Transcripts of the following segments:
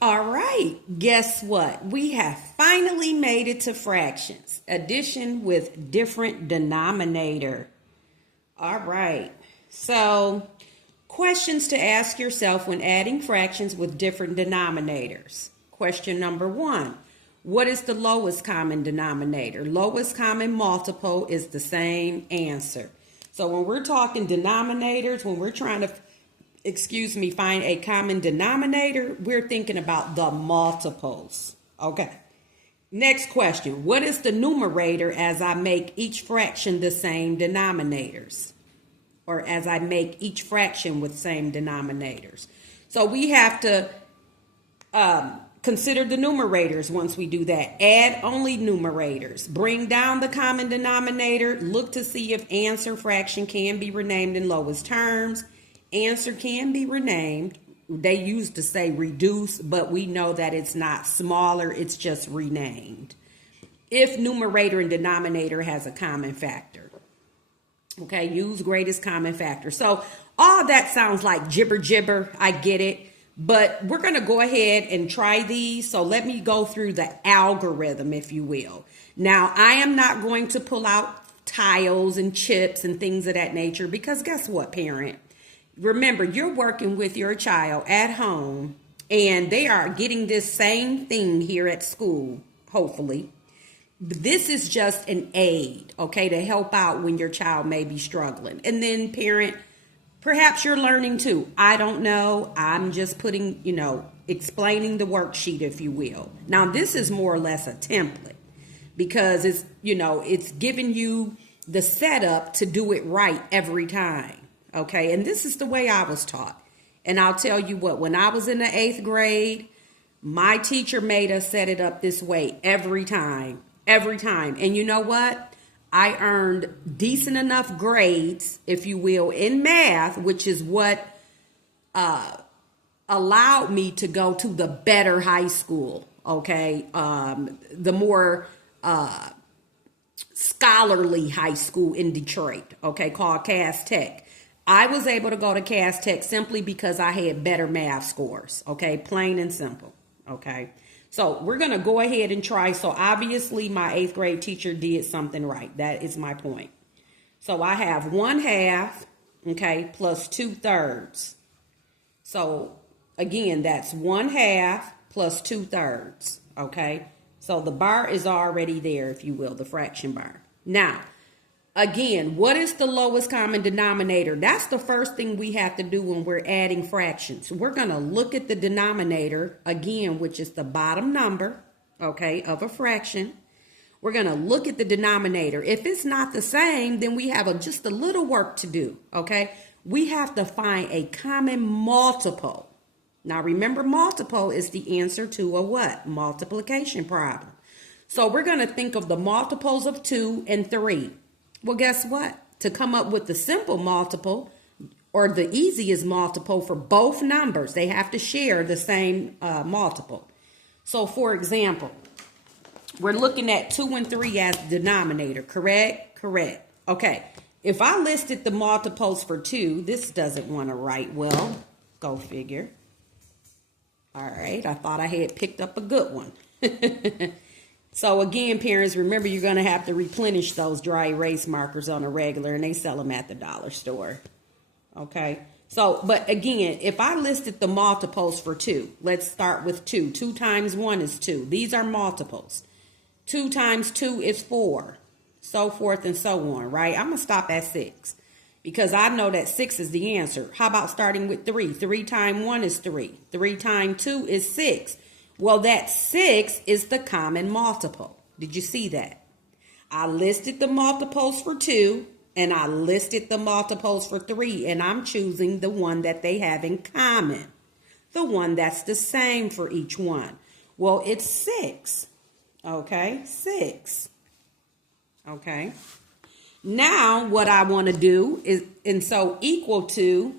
All right, guess what? We have finally made it to fractions. Addition with different denominator. All right, so questions to ask yourself when adding fractions with different denominators. Question number 1. What is the lowest common denominator? Lowest common multiple is the same answer. So when we're talking denominators, when we're trying to find a common denominator, we're thinking about the multiples. Okay. Next question. What is the numerator as I make each fraction the same denominators? Or as I make each fraction with same denominators. So we have to consider the numerators once we do that. Add only numerators. Bring down the common denominator. Look to see if answer fraction can be renamed in lowest terms. Answer can be renamed. They used to say reduce, but we know that it's not smaller, it's just renamed. If numerator and denominator has a common factor. Okay, use greatest common factor. So all that sounds like jibber, I get it. But we're going to go ahead and try these. So let me go through the algorithm, if you will. Now, I am not going to pull out tiles and chips and things of that nature because guess what, parent? Remember, you're working with your child at home and they are getting this same thing here at school, hopefully. This is just an aid, okay, to help out when your child may be struggling. And then parent, perhaps you're learning too. I don't know. I'm just putting, explaining the worksheet, if you will. Now, this is more or less a template because it's giving you the setup to do it right every time. Okay, and this is the way I was taught. And I'll tell you what, when I was in the 8th grade, my teacher made us set it up this way every time. And you know what? I earned decent enough grades, if you will, in math, which is what allowed me to go to the better high school. Okay, the more scholarly high school in Detroit, okay, called Cass Tech. I was able to go to Cass Tech simply because I had better math scores, okay, plain and simple, okay. So we're going to go ahead and try. So obviously my 8th grade teacher did something right. That is my point. So I have 1/2, okay, plus 2/3. So again, that's 1/2 plus 2/3, okay. So the bar is already there, if you will, the fraction bar. Now, again, what is the lowest common denominator? That's the first thing we have to do when we're adding fractions. We're going to look at the denominator, again, which is the bottom number, okay, of a fraction. We're going to look at the denominator. If it's not the same, then we have just a little work to do, okay? We have to find a common multiple. Now, remember, multiple is the answer to a what? Multiplication problem. So we're going to think of the multiples of 2 and 3. Well, guess what? To come up with the simple multiple or the easiest multiple for both numbers, they have to share the same multiple. So, for example, we're looking at 2 and 3 as denominator, correct? Correct. Okay. If I listed the multiples for 2, this doesn't want to write well. Go figure. All right. I thought I had picked up a good one. So again, parents, remember you're going to have to replenish those dry erase markers on a regular, and they sell them at the dollar store. Okay. So, but again, if I listed the multiples for 2, let's start with 2. 2 times 1 is 2. These are multiples. 2 times 2 is 4. So forth and so on, right? I'm going to stop at 6 because I know that 6 is the answer. How about starting with 3? 3 times 1 is 3. 3 times 2 is 6. Well, that 6 is the common multiple. Did you see that? I listed the multiples for 2 and I listed the multiples for 3, and I'm choosing the one that they have in common, the one that's the same for each one. Well, it's 6. Okay, 6. Okay. Now what I want to do is, and so equal to,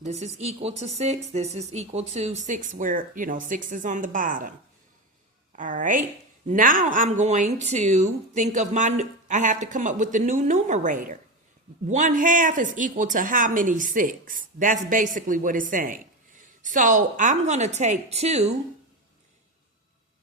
this is equal to 6. This is equal to 6 where, 6 is on the bottom. All right. Now I'm going to think of I have to come up with the new numerator. 1/2 is equal to how many 6? That's basically what it's saying. So I'm going to take 2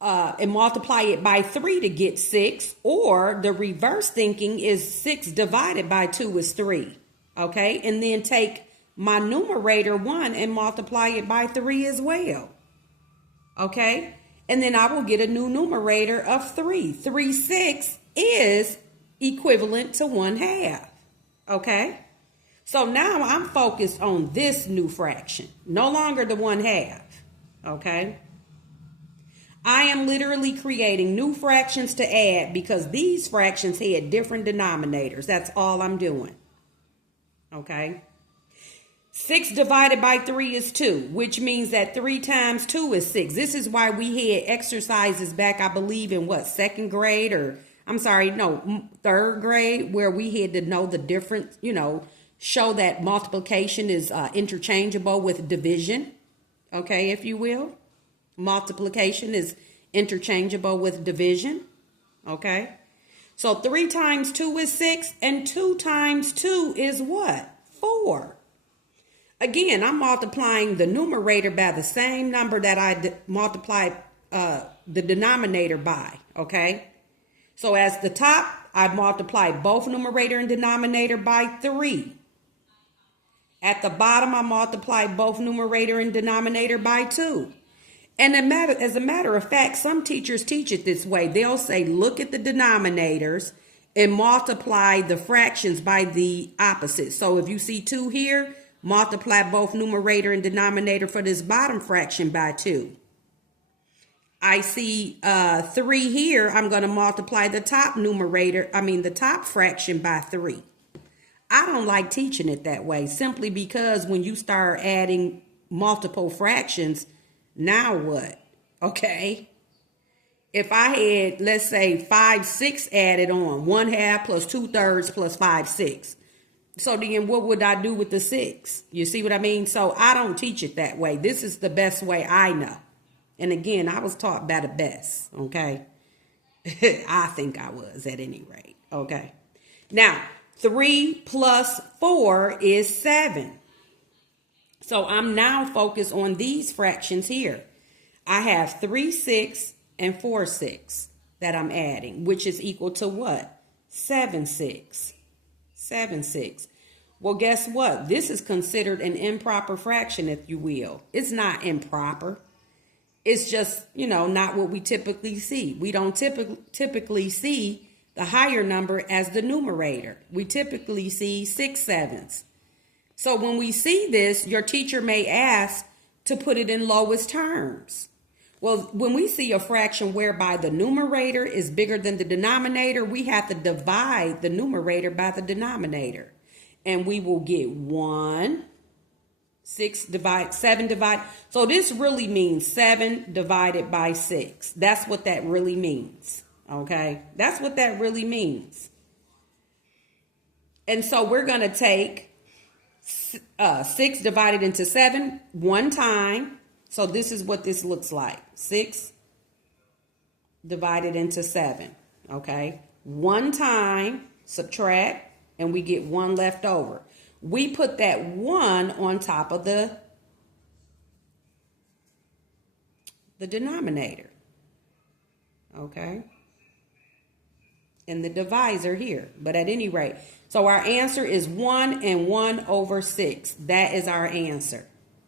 and multiply it by 3 to get 6. Or the reverse thinking is 6 divided by 2 is 3. Okay. And then take my numerator 1 and multiply it by 3 as well. Okay. And then I will get a new numerator of 3. 3/6 is equivalent to 1/2. Okay. So now I'm focused on this new fraction, no longer the 1/2. Okay. I am literally creating new fractions to add because these fractions had different denominators. That's all I'm doing. Okay. 6 divided by 3 is 2, which means that 3 times 2 is 6. This is why we had exercises back, I believe, in what, 2nd grade or, I'm sorry, no, 3rd grade, where we had to know the difference, show that multiplication is interchangeable with division. Okay, if you will. Multiplication is interchangeable with division. Okay. So 3 times 2 is 6 and 2 times 2 is what? 4. Again, I'm multiplying the numerator by the same number that I multiplied the denominator by. Okay. So as the top, I multiply both numerator and denominator by 3. At the bottom, I multiply both numerator and denominator by 2. And as a matter of fact, some teachers teach it this way. They'll say, look at the denominators and multiply the fractions by the opposite. So if you see 2 here, multiply both numerator and denominator for this bottom fraction by 2. I see 3 here. I'm going to multiply the top the top fraction by 3. I don't like teaching it that way simply because when you start adding multiple fractions, now what? Okay. If I had, let's say 5/6 added on, 1/2 plus 2/3 plus 5/6. So then what would I do with the 6? You see what I mean? So I don't teach it that way. This is the best way I know. And again, I was taught by the best. Okay. I think I was at any rate. Okay. Now, 3 plus 4 is 7. So I'm now focused on these fractions here. I have 3/6 and 4/6 that I'm adding, which is equal to what? 7/6. 7/6. Well, guess what? This is considered an improper fraction, if you will. It's not improper. It's just, not what we typically see. We don't typically see the higher number as the numerator. We typically see 6/7. So when we see this, your teacher may ask to put it in lowest terms. Well, when we see a fraction whereby the numerator is bigger than the denominator, we have to divide the numerator by the denominator. And we will get 1, 7 divide. So this really means 7 divided by 6. That's what that really means. Okay, that's what that really means. And so we're going to take 6 divided into 7 one time. So this is what this looks like. 6 divided into 7. Okay, one time, subtract, and we get 1 left over. We put that 1 on top of the denominator. Okay. And the divisor here. But at any rate, so our answer is 1 and 1 over 6. That is our answer.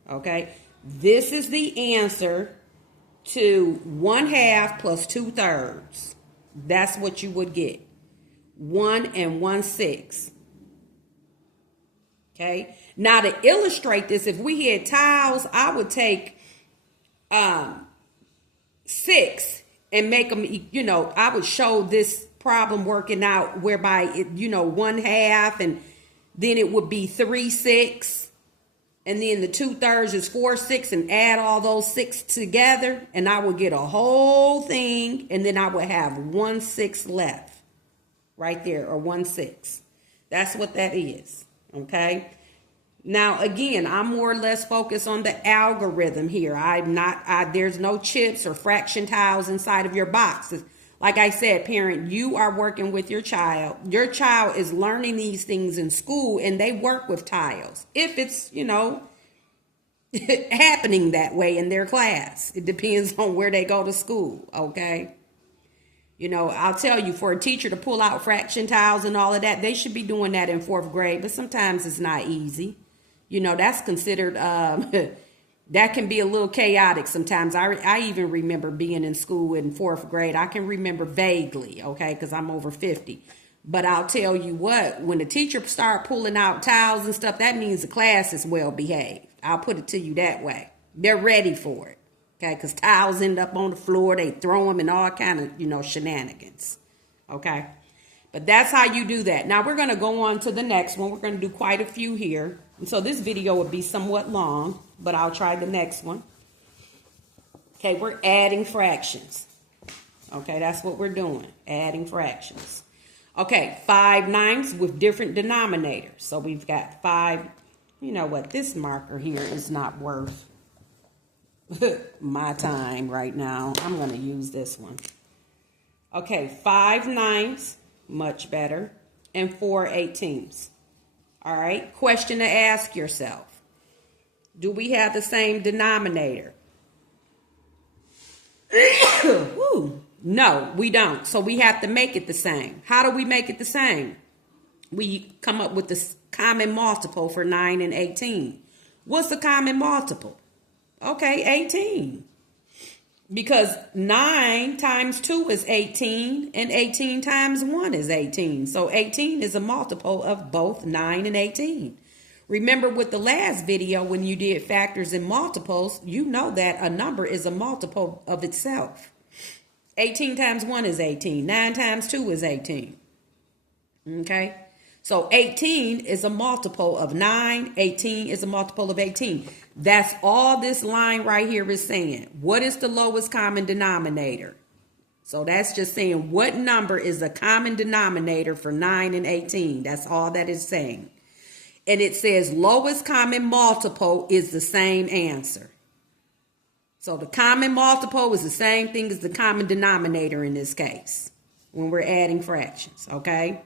Okay. This is the answer to 1/2 plus 2/3. That's what you would get. 1 and 1/6. Okay. Now to illustrate this, if we had tiles, I would take 6 and make them, I would show this problem working out whereby it, 1/2, and then it would be 3/6, and then the 2/3 is 4/6, and add all those 6 together, and I would get a whole thing, and then I would have 1/6 left right there, or 1/6. That's what that is. Okay. Now, again, I'm more or less focused on the algorithm here. There's no chips or fraction tiles inside of your boxes. Like I said, parent, you are working with your child. Your child is learning these things in school, and they work with tiles. If it's, happening that way in their class. It depends on where they go to school, okay? You know, I'll tell you, for a teacher to pull out fraction tiles and all of that, they should be doing that in 4th grade, but sometimes it's not easy. You know, that's considered, that can be a little chaotic sometimes. I even remember being in school in 4th grade. I can remember vaguely, okay, because I'm over 50. But I'll tell you what, when the teacher start pulling out tiles and stuff, that means the class is well behaved. I'll put it to you that way. They're ready for it. Okay, because tiles end up on the floor. They throw them and all kind of, you know, shenanigans. Okay, but that's how you do that. Now we're going to go on to the next one. We're going to do quite a few here. And so this video will be somewhat long, but I'll try the next one. Okay, we're adding fractions. Okay, that's what we're doing, adding fractions. Okay, 5/9 with different denominators. So we've got 5. You know what? This marker here is not worth my time right now. I'm going to use this one. Okay, 5/9, much better, and 4/18. All right, question to ask yourself. Do we have the same denominator? Woo. No, we don't. So we have to make it the same. How do we make it the same? We come up with the common multiple for 9 and 18. What's the common multiple? Okay, 18. Because 9 times 2 is 18, and 18 times 1 is 18. So 18 is a multiple of both 9 and 18. Remember with the last video when you did factors and multiples, you know that a number is a multiple of itself. 18 times 1 is 18. 9 times 2 is 18. Okay? So 18 is a multiple of 9. 18 is a multiple of 18. That's all this line right here is saying. What is the lowest common denominator? So that's just saying what number is the common denominator for 9 and 18. That's all that is saying. And it says lowest common multiple is the same answer. So the common multiple is the same thing as the common denominator in this case when we're adding fractions, okay?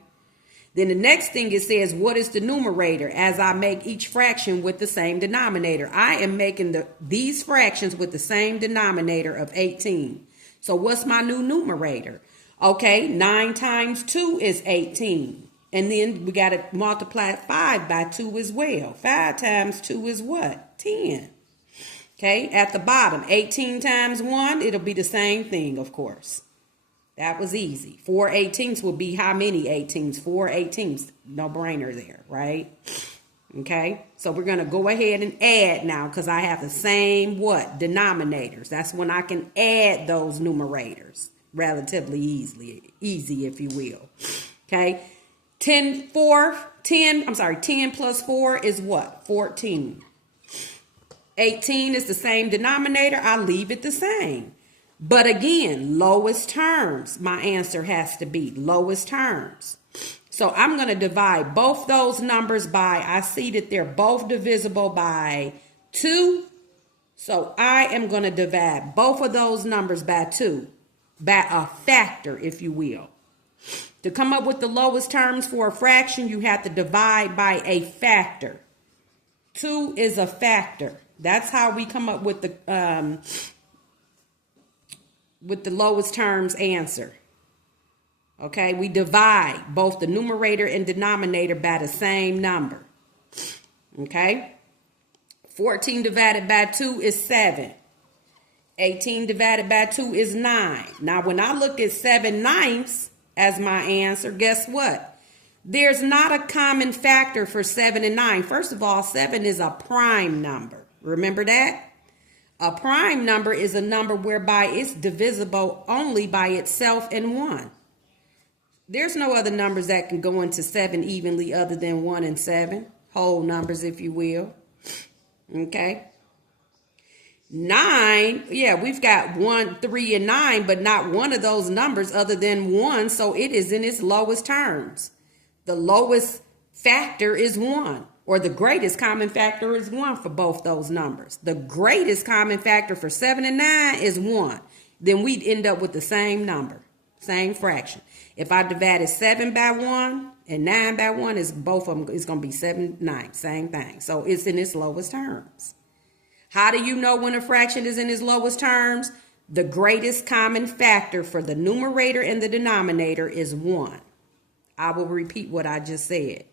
Then the next thing it says, what is the numerator as I make each fraction with the same denominator? I am making these fractions with the same denominator of 18. So what's my new numerator? Okay, 9 times 2 is 18. And then we got to multiply 5 by 2 as well. 5 times 2 is what? 10. Okay, at the bottom, 18 times 1, it'll be the same thing, of course. That was easy. 4/18 will be how many 18s? 4/18. No brainer there, right? Okay, so we're going to go ahead and add now because I have the same what? Denominators. That's when I can add those numerators relatively easy if you will. Okay, 10 plus 4 is what? 14. 18 is the same denominator. I leave it the same. But again, lowest terms, my answer has to be lowest terms. So I'm going to divide both those numbers by, I see that they're both divisible by 2. So I am going to divide both of those numbers by 2, by a factor, if you will. To come up with the lowest terms for a fraction, you have to divide by a factor. 2 is a factor. That's how we come up with the lowest terms answer. Okay, we divide both the numerator and denominator by the same number. Okay, 14 divided by 2 is 7. 18 divided by 2 is 9. Now, when I look at 7/9 as my answer, guess what? There's not a common factor for 7 and 9. First of all, 7 is a prime number. Remember that? A prime number is a number whereby it's divisible only by itself and 1. There's no other numbers that can go into 7 evenly other than 1 and 7. Whole numbers, if you will. Okay. 9, yeah, we've got 1, 3, and 9, but not one of those numbers other than 1, so it is in its lowest terms. The lowest factor is 1, or the greatest common factor is 1 for both those numbers. The greatest common factor for 7 and 9 is 1. Then we'd end up with the same number, same fraction. If I divided 7 by 1 and 9 by 1, both of them is going to be 7/9, same thing. So it's in its lowest terms. How do you know when a fraction is in its lowest terms? The greatest common factor for the numerator and the denominator is 1. I will repeat what I just said.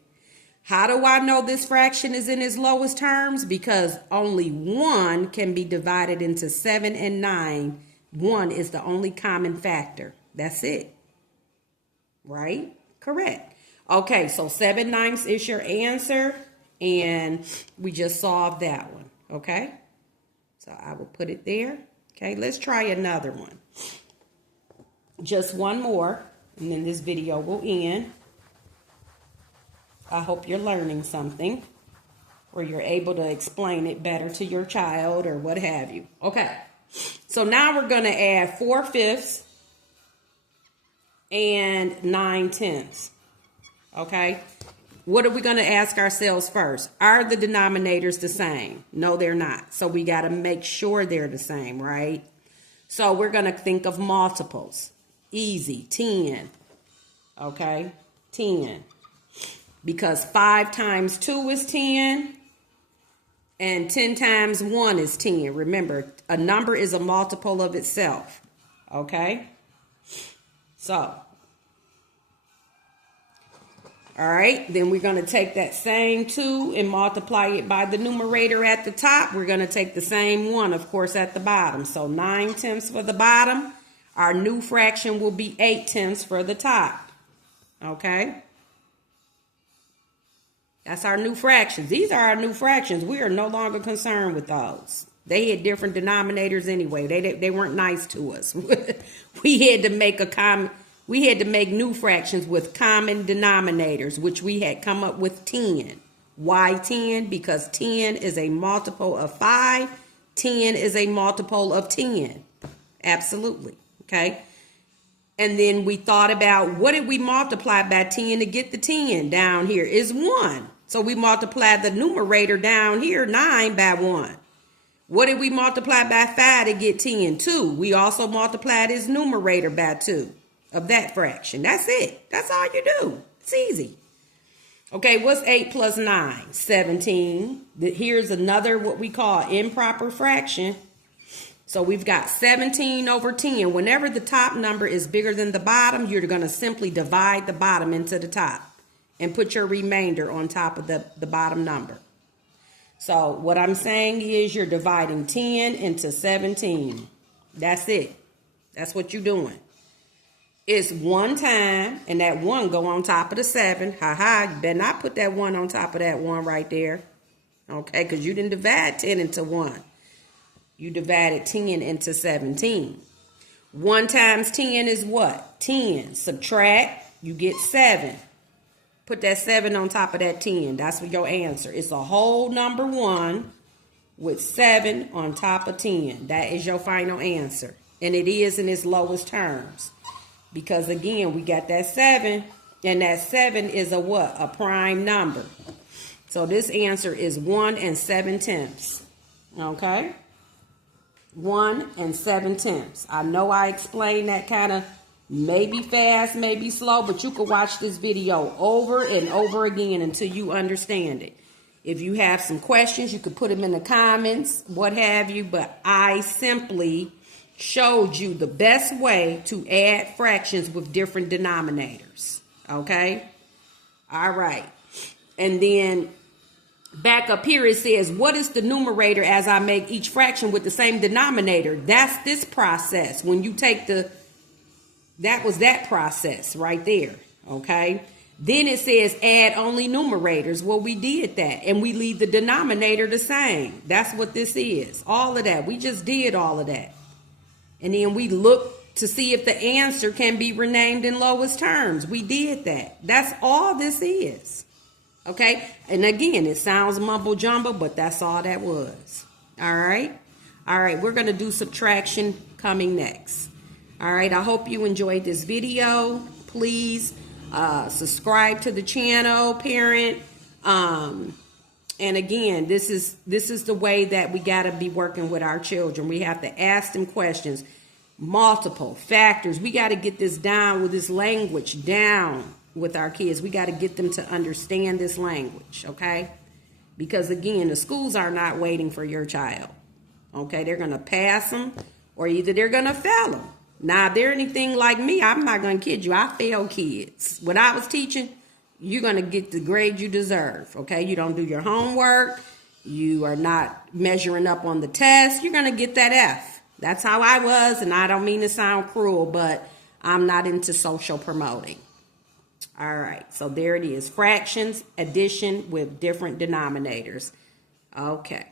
How do I know this fraction is in its lowest terms? Because only 1 can be divided into 7 and 9. 1 is the only common factor. That's it. Right? Correct. Okay, so 7/9 is your answer. And we just solved that one. Okay? So I will put it there. Okay, let's try another one. Just one more, and then this video will end. I hope you're learning something, or you're able to explain it better to your child, or what have you. Okay, so now we're going to add 4/5 and 9/10. Okay, what are we going to ask ourselves first? Are the denominators the same? No, they're not. So we got to make sure they're the same, right? So we're going to think of multiples. Easy, 10. Okay, 10. Because 5 times 2 is 10, and 10 times 1 is 10. Remember, a number is a multiple of itself. Okay? So, all right, then we're going to take that same 2 and multiply it by the numerator at the top. We're going to take the same 1, of course, at the bottom. So 9/10 for the bottom. Our new fraction will be 8/10 for the top. Okay? That's our new fractions. These are our new fractions. We are no longer concerned with those. They had different denominators anyway. They weren't nice to us. We had to make new fractions with common denominators, which we had come up with 10. Why 10? Because 10 is a multiple of 5. 10 is a multiple of 10. Absolutely. Okay. And then we thought about, what did we multiply by 10 to get the 10? Down here is 1. So we multiplied the numerator down here, 9, by 1. What did we multiply by 5 to get 10? 2. We also multiplied his numerator by 2 of that fraction. That's it. That's all you do. It's easy. Okay, what's 8 plus 9? 17. Here's another what we call improper fraction. So we've got 17 over 10. Whenever the top number is bigger than the bottom, you're going to simply divide the bottom into the top and put your remainder on top of the bottom number. So what I'm saying is you're dividing 10 into 17. That's it. That's what you're doing. It's 1 time, and that 1 go on top of the 7. Ha-ha, you better not put that 1 on top of that 1 right there. Okay, because you didn't divide 10 into 1. You divided 10 into 17. 1 times 10 is what? 10. Subtract, you get 7. Put that 7 on top of that 10. That's your answer. It's a whole number 1 with 7 on top of 10. That is your final answer. And it is in its lowest terms. Because again, we got that 7. And that 7 is a what? A prime number. So this answer is 1 7/10. Okay? 1 7/10. I know I explained that kind of maybe fast, maybe slow, but you can watch this video over and over again until you understand it. If you have some questions, you could put them in the comments, what have you, but I simply showed you the best way to add fractions with different denominators. Okay? All right. And then back up here, it says, what is the numerator as I make each fraction with the same denominator? That's this process. When you take that was that process right there. Okay. Then it says add only numerators. Well, we did that. And we leave the denominator the same. That's what this is. All of that. We just did all of that. And then we look to see if the answer can be renamed in lowest terms. We did that. That's all this is. Okay, and again, it sounds mumble jumble, but that's all that was. All right, we're going to do subtraction coming next. All right, I hope you enjoyed this video. Please subscribe to the channel, parent. And again, this is the way that we got to be working with our children. We have to ask them questions, multiple factors. We got to get this down with this language down. With our kids, we got to get them to understand this language, okay? Because again, the schools are not waiting for your child. Okay, they're going to pass them or either they're going to fail them. Now, if they're anything like me, I'm not going to kid you. I fail kids. When I was teaching, you're going to get the grade you deserve. Okay, you don't do your homework. You are not measuring up on the test. You're going to get that F. That's how I was, and I don't mean to sound cruel, but I'm not into social promoting. All right, so there it is. Fractions, addition with different denominators. Okay.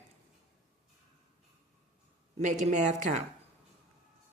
Making math count.